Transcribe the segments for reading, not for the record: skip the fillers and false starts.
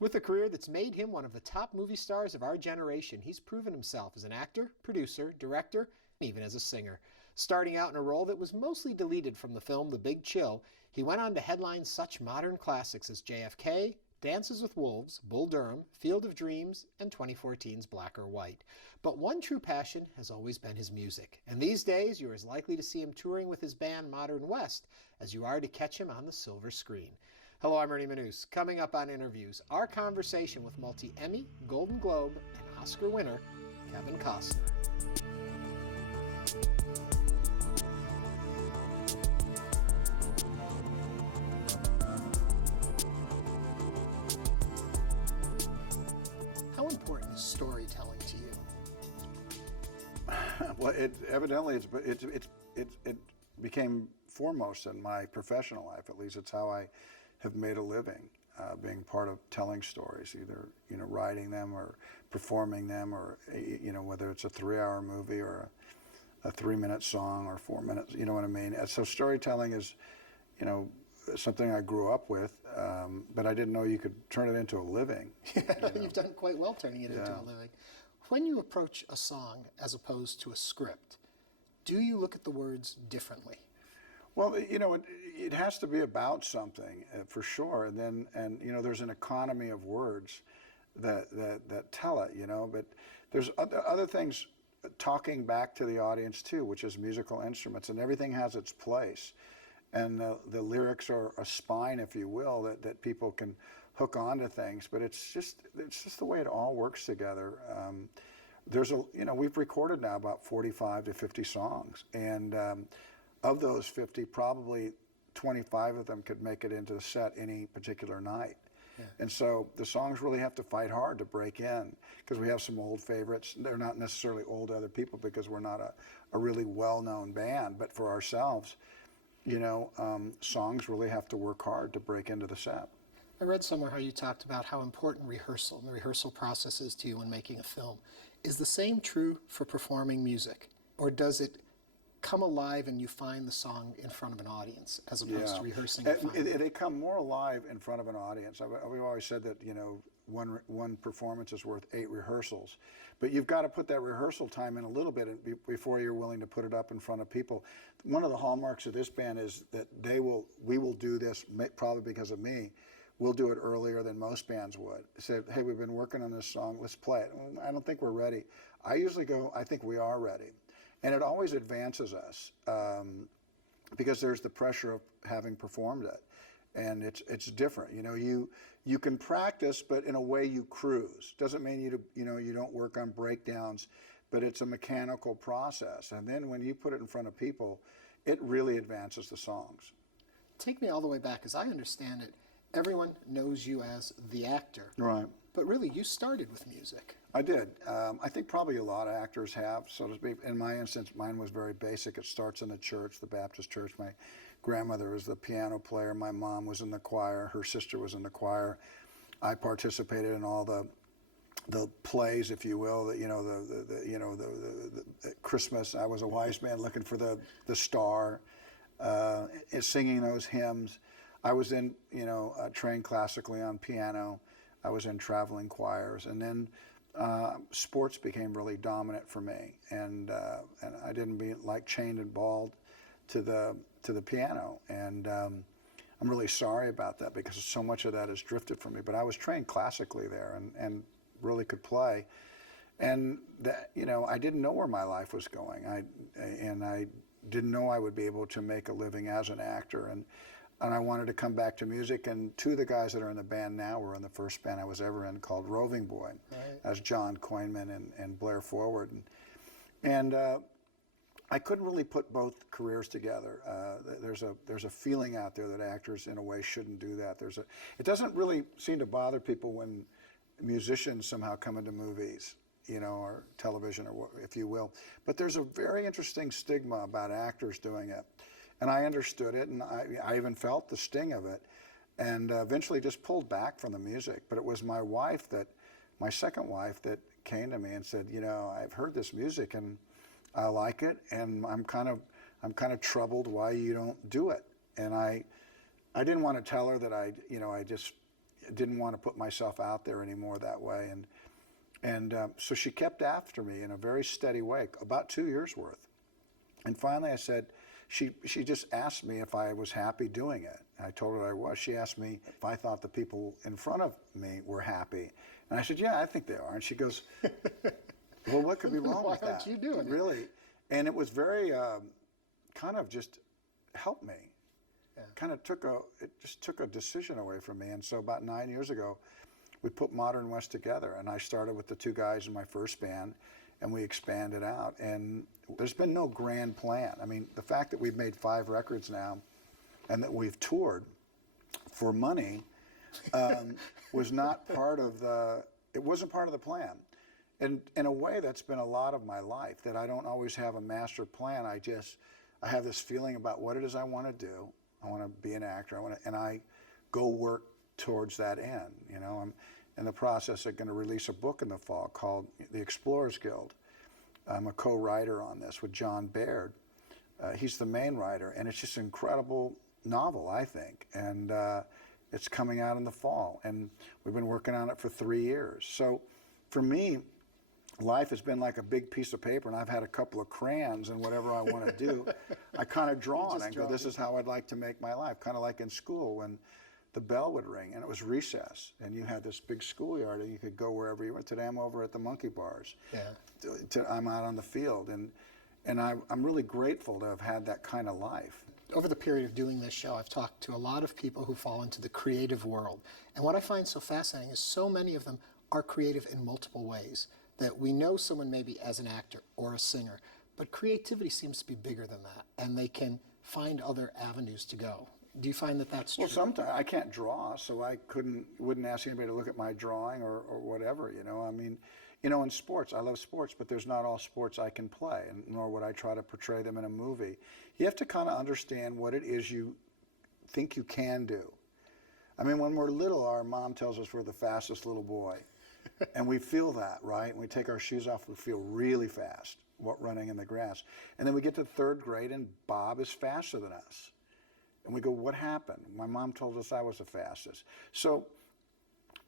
With a career that's made him one of the top movie stars of our generation, he's proven himself as an actor, producer, director, and even as a singer. Starting out in a role that was mostly deleted from the film The Big Chill, he went on to headline such modern classics as JFK, Dances with Wolves, Bull Durham, Field of Dreams, and 2014's Black or White. But one true passion has always been his music, and these days you're as likely to see him touring with his band Modern West as you are to catch him on the silver screen. Hello, I'm Ernie Manouse. Coming up on Interviews, our conversation with multi-Emmy, Golden Globe, and Oscar winner Kevin Costner. How important is storytelling to you? Well, it became foremost in my professional life. At least it's how I have made a living, being part of telling stories, either writing them or performing them, or whether it's a 3-hour movie or a 3-minute song or 4 minutes. You know what I mean? And so storytelling is, something I grew up with, but I didn't know you could turn it into a living. You've done quite well turning it into a living. When you approach a song as opposed to a script, do you look at the words differently? Well, it has to be about something for sure, and there's an economy of words that tell it, But there's other things talking back to the audience too, which is musical instruments, and everything has its place. And the lyrics are a spine, if you will, that people can hook onto things. But it's just the way it all works together. We've recorded now about 45 to 50 songs, and of those 50, probably 25 of them could make it into the set any particular night. Yeah. And so the songs really have to fight hard to break in, because we have some old favorites. They're not necessarily old to other people because we're not a really well-known band, but for ourselves, songs really have to work hard to break into the set. I read somewhere how you talked about how important rehearsal and the rehearsal process is to you when making a film. Is the same true for performing music, or does it come alive and you find the song in front of an audience as opposed to rehearsing it? They come more alive in front of an audience. We've always said that one performance is worth 8 rehearsals, but you've got to put that rehearsal time in a little bit before you're willing to put it up in front of people. One of the hallmarks of this band is that we will do this, probably because of me. We'll do it earlier than most bands would. Say, hey, we've been working on this song, let's play it. I don't think we're ready. I usually go, I think we are ready. And it always advances us because there's the pressure of having performed it. And it's different. You can practice, but in a way you cruise. Doesn't mean you don't work on breakdowns, but it's a mechanical process. And then when you put it in front of people, it really advances the songs. Take me all the way back, as I understand it. Everyone knows you as the actor. Right. But really, you started with music. I did. I think probably a lot of actors have, so to speak. In my instance, mine was very basic. It starts in the church, the Baptist church. My grandmother was the piano player. My mom was in the choir. Her sister was in the choir. I participated in all the plays, if you will. The Christmas. I was a wise man looking for the star, singing those hymns. I was in, trained classically on piano. I was in traveling choirs, and then sports became really dominant for me, and I didn't be like chained and balled to the piano, and I'm really sorry about that because so much of that has drifted from me. But I was trained classically there, and really could play, and that I didn't know where my life was going. I didn't know I would be able to make a living as an actor, and I wanted to come back to music, and 2 of the guys that are in the band now were in the first band I was ever in called Roving Boy, right. As John Coinman and Blair Forward. And I couldn't really put both careers together. There's a feeling out there that actors, in a way, shouldn't do that. It doesn't really seem to bother people when musicians somehow come into movies, or television, or if you will. But there's a very interesting stigma about actors doing it. And I understood it, and I even felt the sting of it, and eventually just pulled back from the music. But it was my second wife, that came to me and said, I've heard this music and I like it, and I'm kind of troubled why you don't do it. And I didn't want to tell her that I didn't want to put myself out there anymore that way. And so she kept after me in a very steady way, about 2 years worth. And finally I said, she just asked me if I was happy doing it. And I told her I was. She asked me if I thought the people in front of me were happy. And I said, yeah, I think they are. And she goes, well, what could be wrong with that? Why aren't you doing it? Really? And it was very, kind of just helped me. Yeah. It just took a decision away from me. And so about 9 years ago, we put Modern West together. And I started with the two guys in my first band, and we expanded out. And there's been no grand plan. I mean, the fact that we've made 5 records now and that we've toured for money was not part of it wasn't part of the plan. And in a way, that's been a lot of my life, that I don't always have a master plan. I have this feeling about what it is I want to do. I want to be an actor. And I go work towards that end. You know, I'm in the process of going to release a book in the fall called The Explorers Guild. I'm a co-writer on this with John Baird. He's the main writer, and it's just an incredible novel, I think. And it's coming out in the fall, and we've been working on it for 3 years. So for me, life has been like a big piece of paper, and I've had a couple of crayons, and whatever I want to do, I kind of draw on it and go, this is how I'd like to make my life. Kind of like in school when the bell would ring, and it was recess, and you had this big schoolyard, and you could go wherever you went. Today I'm over at the monkey bars. Yeah. I'm out on the field, and I'm really grateful to have had that kind of life. Over the period of doing this show, I've talked to a lot of people who fall into the creative world. And what I find so fascinating is so many of them are creative in multiple ways. That we know someone maybe as an actor or a singer, but creativity seems to be bigger than that, and they can find other avenues to go. Do you find that that's true? Well, sometimes I can't draw, so I wouldn't ask anybody to look at my drawing or whatever, you know. I mean, you know, in sports, I love sports, but there's not all sports I can play, and nor would I try to portray them in a movie. You have to kind of understand what it is you think you can do. I mean, when we're little, our mom tells us we're the fastest little boy. And we feel that, right? When we take our shoes off, we feel really fast running in the grass. And then we get to 3rd grade, and Bob is faster than us. And we go, what happened? My mom told us I was the fastest. So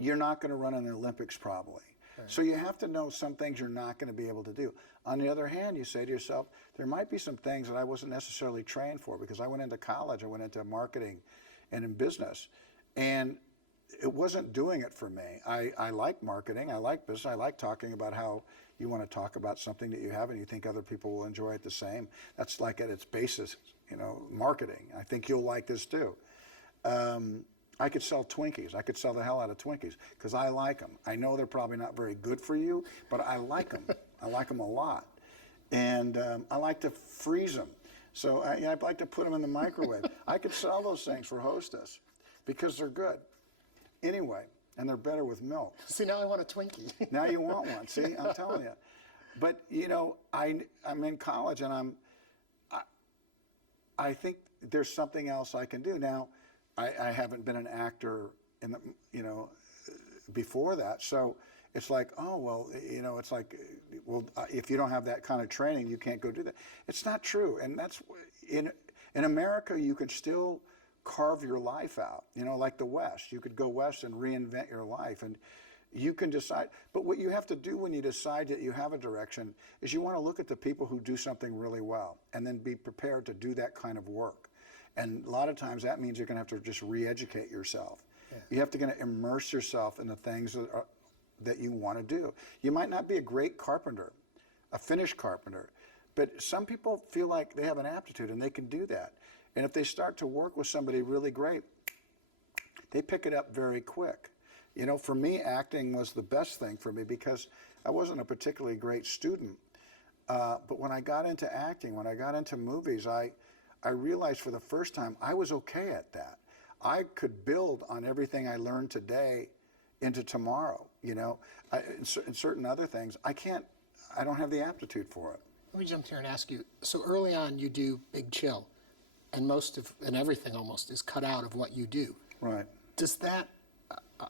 you're not going to run in the Olympics probably. Right. So you have to know some things you're not going to be able to do. On the other hand, you say to yourself, there might be some things that I wasn't necessarily trained for, because I went into college, I went into marketing and in business. And it wasn't doing it for me. I like marketing, I like business, I like talking about how you want to talk about something that you have and you think other people will enjoy it the same. That's like at its basis, you know, marketing. I think you'll like this too. I could sell Twinkies. I could sell the hell out of Twinkies because I like them. I know they're probably not very good for you, but I like them. I like them a lot. And I like to freeze them. So I'd like to put them in the microwave. I could sell those things for Hostess because they're good. Anyway, and they're better with milk. See, now I want a Twinkie. Now you want one. See, I'm telling you. But, you know, I'm in college, and I think there's something else I can do. Now, I haven't been an actor in the, you know, before that. So it's like, oh, well, you know, it's like, well, if you don't have that kind of training, you can't go do that. It's not true. And that's, in America, you can still carve your life out, you know, like the West. You could go West and reinvent your life, and you can decide. But what you have to do when you decide that you have a direction is you want to look at the people who do something really well and then be prepared to do that kind of work. And a lot of times that means you're going to have to just re-educate yourself. Yeah. You have to kind of immerse yourself in the things that you want to do. You might not be a great carpenter, a finished carpenter, but some people feel like they have an aptitude and they can do that. And if they start to work with somebody really great, they pick it up very quick. You know, for me, acting was the best thing for me because I wasn't a particularly great student. But when I got into acting, when I got into movies, I realized for the first time I was okay at that. I could build on everything I learned today into tomorrow, you know. In certain other things, I don't have the aptitude for it. Let me jump here and ask you, so early on you do Big Chill, and everything almost is cut out of what you do. Right. Does that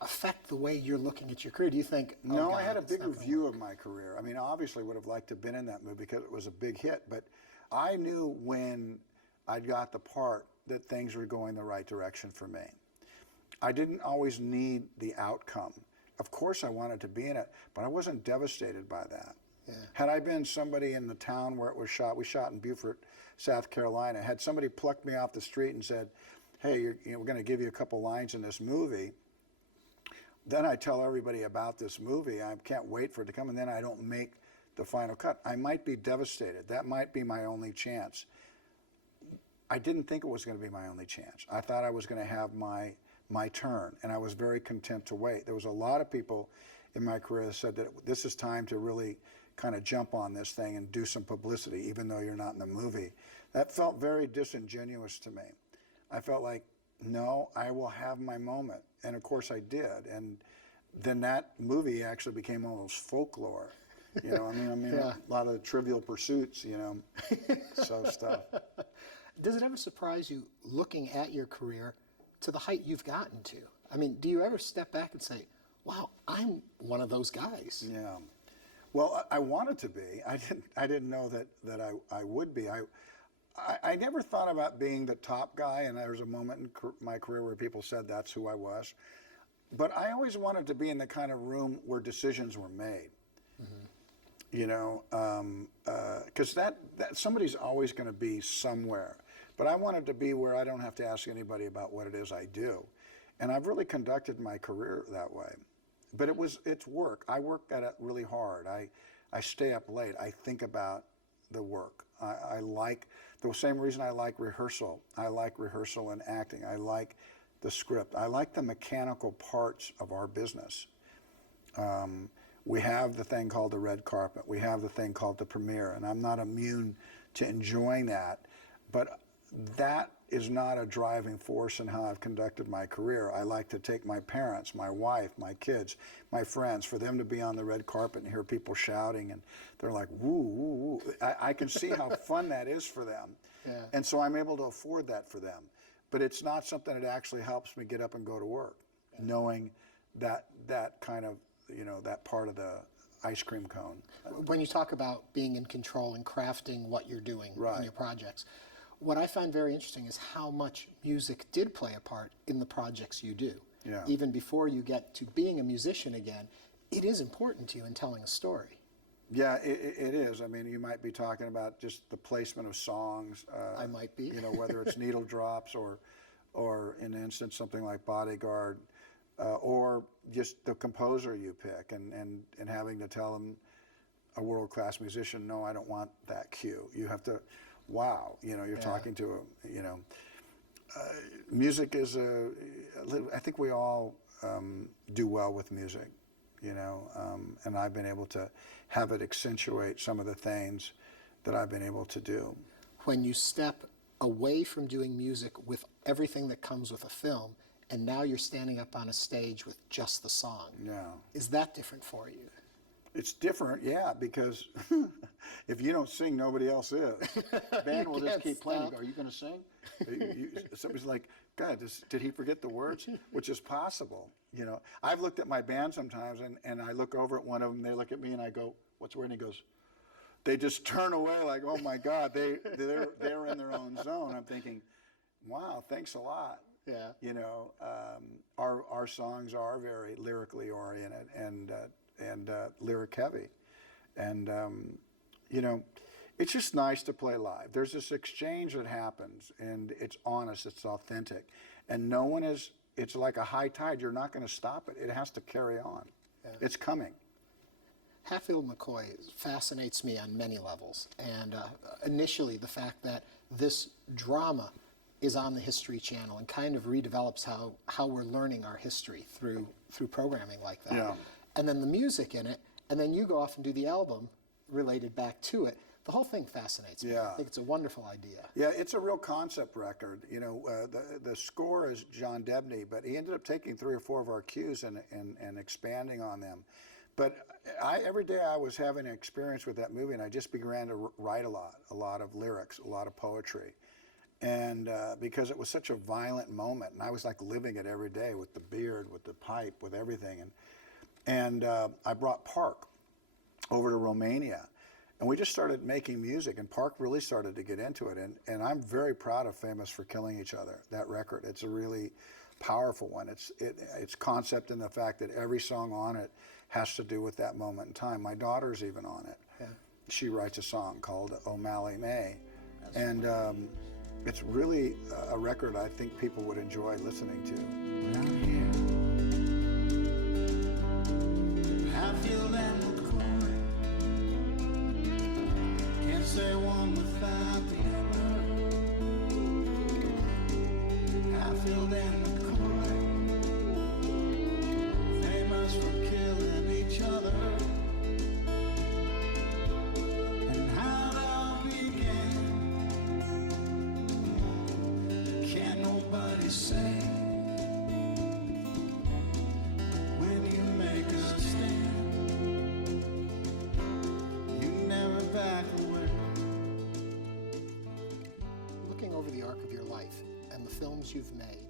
affect the way you're looking at your career? Do you think, oh, no, God, I had a bigger view work of my career. I mean, obviously would have liked to have been in that movie because it was a big hit, but I knew when I got the part that things were going the right direction for me. I didn't always need the outcome. Of course I wanted to be in it, but I wasn't devastated by that. Yeah. Had I been somebody in the town where it was shot, we shot in Beaufort, South Carolina, had somebody plucked me off the street and said, hey, we're going to give you a couple lines in this movie, then I tell everybody about this movie, I can't wait for it to come, and then I don't make the final cut. I might be devastated. That might be my only chance. I didn't think it was going to be my only chance. I thought I was going to have my turn, and I was very content to wait. There was a lot of people in my career that said that this is time to really kind of jump on this thing and do some publicity, even though you're not in the movie. That felt very disingenuous to me. I felt like, no, I will have my moment. And of course I did. And then that movie actually became almost folklore. You know, I mean, Yeah. a lot of the Trivial Pursuits, you know, so stuff. Does it ever surprise you, looking at your career, to the height you've gotten to? I mean, do you ever step back and say, wow, I'm one of those guys? Yeah. Well, I wanted to be. I didn't know that I would be. I never thought about being the top guy, and there was a moment in my career where people said that's who I was. But I always wanted to be in the kind of room where decisions were made. Mm-hmm. You know, because that somebody's always going to be somewhere. But I wanted to be where I don't have to ask anybody about what it is I do. And I've really conducted my career that way. But it's work. I work at it really hard. I stay up late. I think about the work. I like, the same reason I like rehearsal. I like rehearsal and acting. I like the script. I like the mechanical parts of our business. We have the thing called the red carpet. We have the thing called the premiere, and I'm not immune to enjoying that. But that is not a driving force in how I've conducted my career. I like to take my parents, my wife, my kids, my friends, for them to be on the red carpet and hear people shouting, and they're like, woo, woo, woo. I can see how fun that is for them. Yeah. And so I'm able to afford that for them. But it's not something that actually helps me get up and go to work, knowing that kind of, you know, that part of the ice cream cone. When you talk about being in control and crafting what you're doing Right. in your projects, what I find very interesting is how much music did play a part in the projects you do. Yeah. Even before you get to being a musician again, it is important to you in telling a story. Yeah, it is. I mean, you might be talking about just the placement of songs. I might be. You know, whether it's needle drops or in an instance something like Bodyguard, or just the composer you pick and having to tell them, a world-class musician, no, I don't want that cue. You have to, wow, you know, you're talking to a, you know, music is I think we all do well with music, you know, and I've been able to have it accentuate some of the things that I've been able to do. When you step away from doing music with everything that comes with a film, and now you're standing up on a stage with just the song, Yeah. is that different for you? It's different, yeah, because if you don't sing, nobody else is. The band will just can't keep playing. stop. Are you going to sing? Somebody's like, God, did he forget the words? Which is possible, you know. I've looked at my band sometimes, and I look over at one of them, they look at me, and I go, what's where? And he goes, they just turn away like, oh my God, they're in their own zone. I'm thinking, wow, thanks a lot. Yeah. You know, our songs are very lyrically oriented and lyric heavy, and you know, it's just nice to play live. There's this exchange that happens, and it's honest, it's authentic, and no one is. It's like a high tide. You're not going to stop it. It has to carry on. Yeah. It's coming. Hatfield McCoys fascinates me on many levels, and initially the fact that this drama is on the History Channel and kind of redevelops how we're learning our history through programming like that. Yeah. And then the music in it, and then you go off and do the album related back to it. The whole thing fascinates me. Yeah. I think it's a wonderful idea. Yeah, it's a real concept record. You know, the score is John Debney, but he ended up taking 3 or 4 of our cues and expanding on them. But every day I was having an experience with that movie, and I just began to write a lot of lyrics, a lot of poetry. And because it was such a violent moment, and I was like living it every day with the beard, with the pipe, with everything. And I brought Park over to Romania, and we just started making music, and Park really started to get into it. And I'm very proud of Famous for Killing Each Other, that record. It's a really powerful one. It's concept in the fact that every song on it has to do with that moment in time. My daughter's even on it. Yeah. She writes a song called O'Malley May, and it's really a record I think people would enjoy listening to. Around here, Hatfield McCoys, can't say one without the other. Hatfield McCoys, famous for killing each other. Say when you make a stand, you never back away. Looking over the arc of your life and the films you've made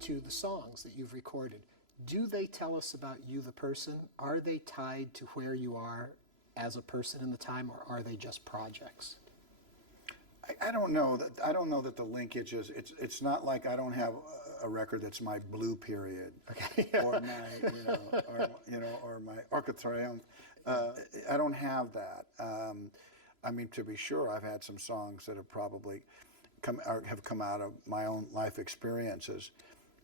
to the songs that you've recorded, do they tell us about you, the person? Are they tied to where you are as a person in the time, or are they just projects? I don't know that. I don't know that the linkage is. It's not like I don't have a record that's my blue period, okay. or my or my Arc de Triomphe. I don't have that. I mean, to be sure, I've had some songs that have probably come out of my own life experiences,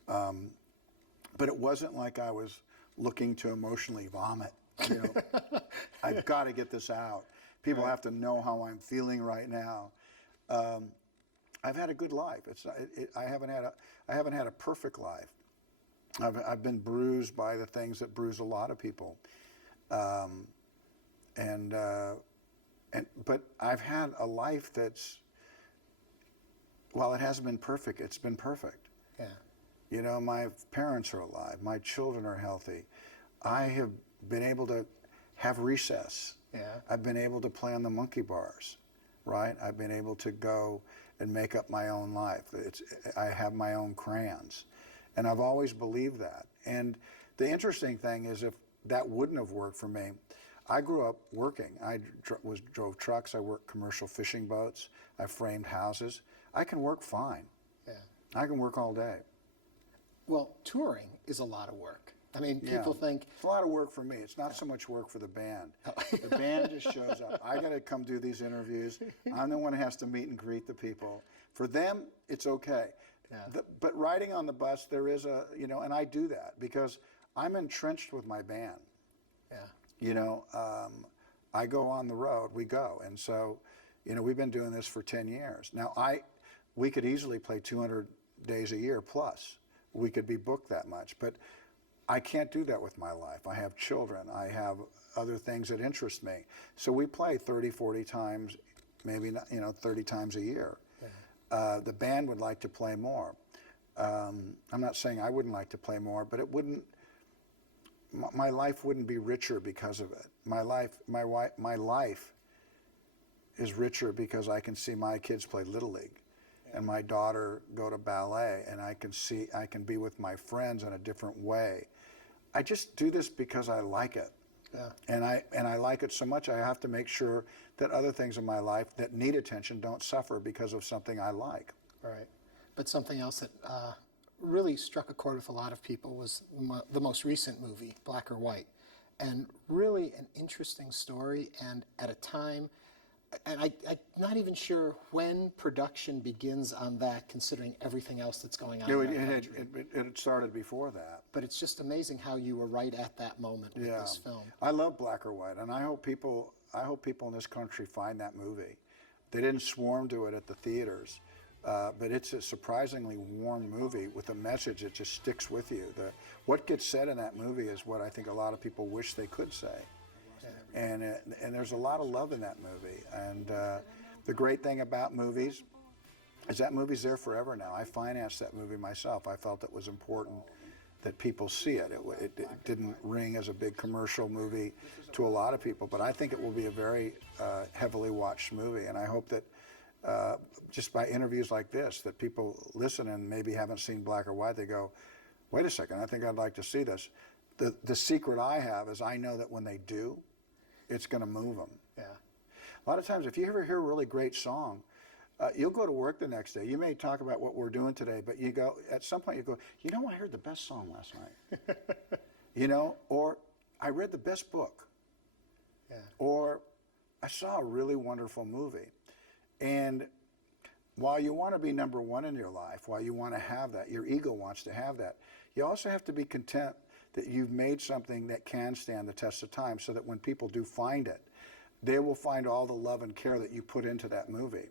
but it wasn't like I was looking to emotionally vomit. You know, I've got to get this out. People have to know how I'm feeling right now. I've had a good life. I haven't had a perfect life. I've been bruised by the things that bruise a lot of people, but I've had a life that's, while it hasn't been perfect, it's been perfect. Yeah. You know, my parents are alive. My children are healthy. I have been able to have recess. Yeah. I've been able to play on the monkey bars. Right? I've been able to go and make up my own life. I have my own crayons. And I've always believed that. And the interesting thing is, if that wouldn't have worked for me, I grew up working. I drove trucks. I worked commercial fishing boats. I framed houses. I can work fine. Yeah. I can work all day. Well, touring is a lot of work. I mean, people think... It's a lot of work for me. It's not so much work for the band. The band just shows up. I got to come do these interviews. I'm the one who has to meet and greet the people. For them, it's okay. Yeah. But riding on the bus, there is and I do that because I'm entrenched with my band. Yeah. You know, I go on the road, we go. And so, we've been doing this for 10 years. Now, we could easily play 200 days a year plus. We could be booked that much. But I can't do that with my life. I have children. I have other things that interest me. So we play 30, 40 times, maybe 30 times a year. Yeah. The band would like to play more. I'm not saying I wouldn't like to play more, but it wouldn't. My life wouldn't be richer because of it. My life is richer because I can see my kids play Little League, and my daughter go to ballet, and I can be with my friends in a different way. I just do this because I like it. Yeah. And I like it so much I have to make sure that other things in my life that need attention don't suffer because of something I like. Right. But something else that really struck a chord with a lot of people was the most recent movie, Black or White. And really an interesting story, and at a time, and I'm not even sure when production begins on that, considering everything else that's going on. It started before that. But it's just amazing how you were right at that moment with this film. I love Black or White, and I hope people in this country find that movie. They didn't swarm to it at the theaters, but it's a surprisingly warm movie with a message that just sticks with you. What gets said in that movie is what I think a lot of people wish they could say. And there's a lot of love in that movie. And the great thing about movies is that movie's there forever now. I financed that movie myself. I felt it was important that people see it. It didn't ring as a big commercial movie to a lot of people, but I think it will be a very heavily watched movie. And I hope that just by interviews like this, that people listen and maybe haven't seen Black or White, they go, wait a second, I think I'd like to see this. The secret I have is I know that when they do, it's going to move them. Yeah. A lot of times, if you ever hear a really great song, You'll go to work the next day. You may talk about what we're doing today, but you go, at some point you go, you know, I heard the best song last night. You know, or I read the best book. Yeah. Or I saw a really wonderful movie. And while you want to be number one in your life, while you want to have that, your ego wants to have that, you also have to be content that you've made something that can stand the test of time, so that when people do find it, they will find all the love and care that you put into that movie.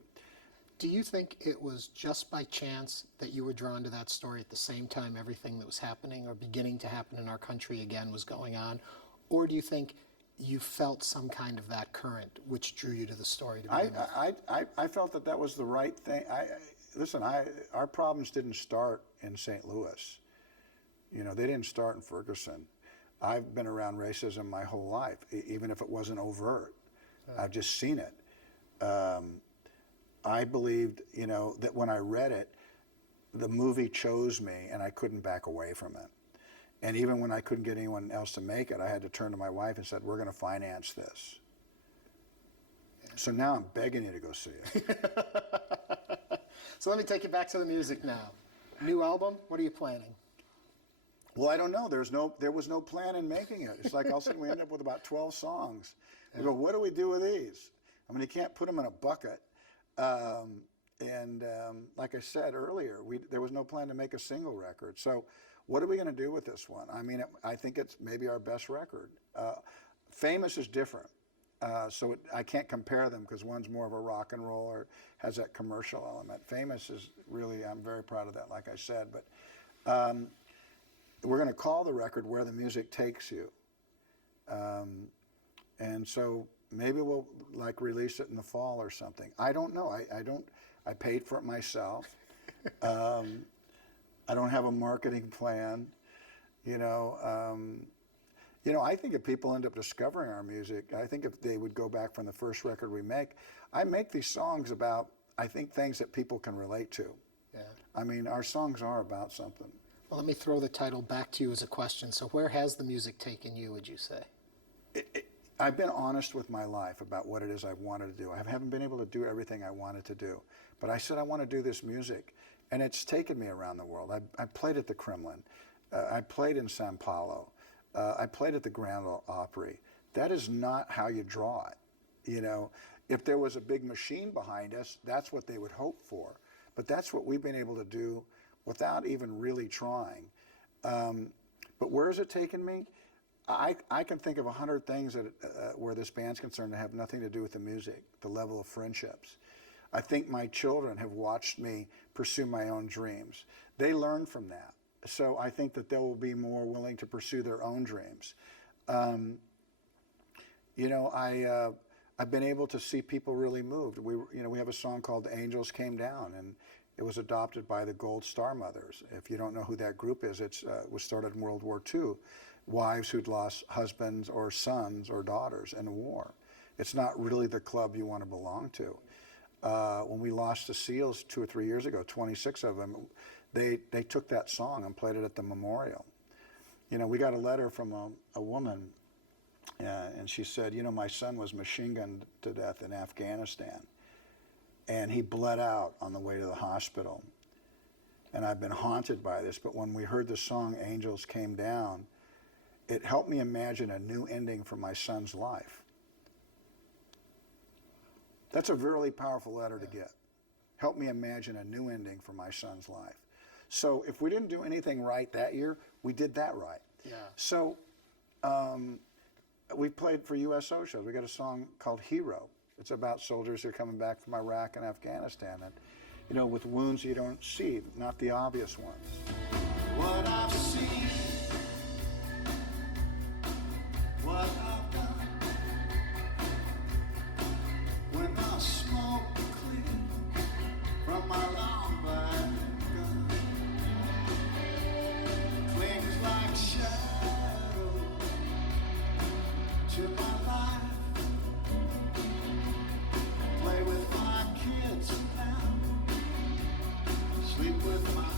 Do you think it was just by chance that you were drawn to that story at the same time everything that was happening or beginning to happen in our country again was going on? Or do you think you felt some kind of that current which drew you to the story to begin with? I felt that that was the right thing. Listen, our problems didn't start in St. Louis. You know, they didn't start in Ferguson. I've been around racism my whole life, even if it wasn't overt. I've just seen it. I believed, you know, that when I read it, the movie chose me and I couldn't back away from it. And even when I couldn't get anyone else to make it, I had to turn to my wife and said, we're going to finance this. Yeah. So now I'm begging you to go see it. So let me take you back to the music now. New album, what are you planning? Well, I don't know. There was no plan in making it. It's like all of a sudden we end up with about 12 songs. We go, what do we do with these? I mean, you can't put them in a bucket. Like I said earlier, there was no plan to make a single record. So what are we going to do with this one? I mean, I think it's maybe our best record. Famous is different. So I can't compare them because one's more of a rock and roll or has that commercial element. Famous is really, I'm very proud of that, like I said. But we're going to call the record Where the Music Takes You. And so maybe we'll like release it in the fall or something. I don't know. I paid for it myself. I don't have a marketing plan. You know, I think if people end up discovering our music, I think if they would go back from the first record we make, I make these songs about, I think, things that people can relate to. Yeah. I mean, our songs are about something. Well, let me throw the title back to you as a question. So where has the music taken you, would you say? I've been honest with my life about what it is I wanted to do. I haven't been able to do everything I wanted to do. But I said I want to do this music. And it's taken me around the world. I played at the Kremlin. I played in Sao Paulo. I played at the Grand Ole Opry. That is not how you draw it. You know, if there was a big machine behind us, that's what they would hope for. But that's what we've been able to do without even really trying. But where has it taken me? I can think of 100 things that, where this band's concerned that have nothing to do with the music, the level of friendships. I think my children have watched me pursue my own dreams. They learn from that. So I think that they will be more willing to pursue their own dreams. You know, I've been able to see people really moved. We have a song called Angels Came Down, and it was adopted by the Gold Star Mothers. If you don't know who that group is, it was started in World War II. Wives who'd lost husbands or sons or daughters in war. It's not really the club you want to belong to. When we lost the SEALs 2 or 3 years ago, 26 of them, they took that song and played it at the memorial. You know, we got a letter from a woman, and she said, you know, my son was machine gunned to death in Afghanistan, and he bled out on the way to the hospital. And I've been haunted by this, but when we heard the song Angels Came Down, it helped me imagine a new ending for my son's life. That's a really powerful letter to get. Help me imagine a new ending for my son's life. So if we didn't do anything right that year, we did that right. Yeah. So we played for USO shows. We got a song called Hero. It's about soldiers who are coming back from Iraq and Afghanistan, and you know, with wounds you don't see, not the obvious ones. What I've seen, what I've done. When the smoke cleared from my long black gun, clings like shadow to my life. Play with my kids now, sleep with my wife.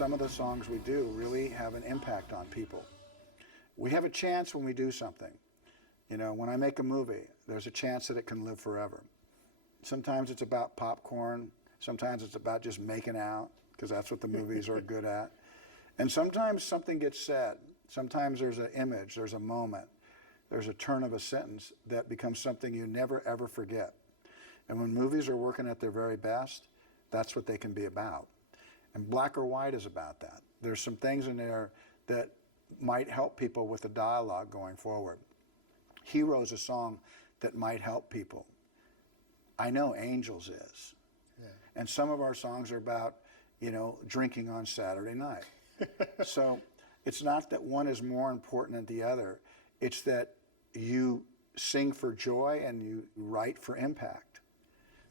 some of the songs we do really have an impact on people. We have a chance when we do something. You know, when I make a movie, there's a chance that it can live forever. Sometimes it's about popcorn. Sometimes it's about just making out, because that's what the movies are good at. And sometimes something gets said. Sometimes there's an image, there's a moment, there's a turn of a sentence that becomes something you never, ever forget. And when movies are working at their very best, that's what they can be about. And Black or White is about that. There's some things in there that might help people with the dialogue going forward. Hero's a song that might help people. I know Angels is. Yeah. And some of our songs are about, you know, drinking on Saturday night. So it's not that one is more important than the other. It's that you sing for joy and you write for impact.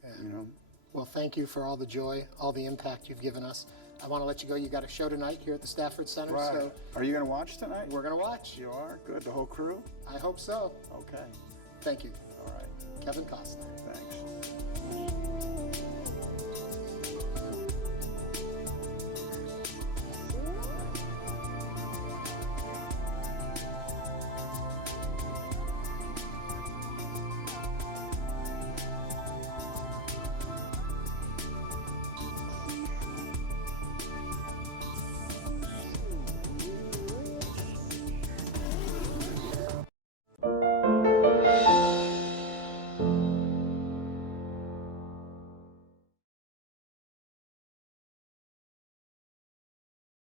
Yeah. You know? Well, thank you for all the joy, all the impact you've given us. I want to let you go. You got a show tonight here at the Stafford Centre. Right. So are you going to watch tonight? We're going to watch. You are? Good. The whole crew? I hope so. Okay. Thank you. All right. Kevin Costner. Thanks.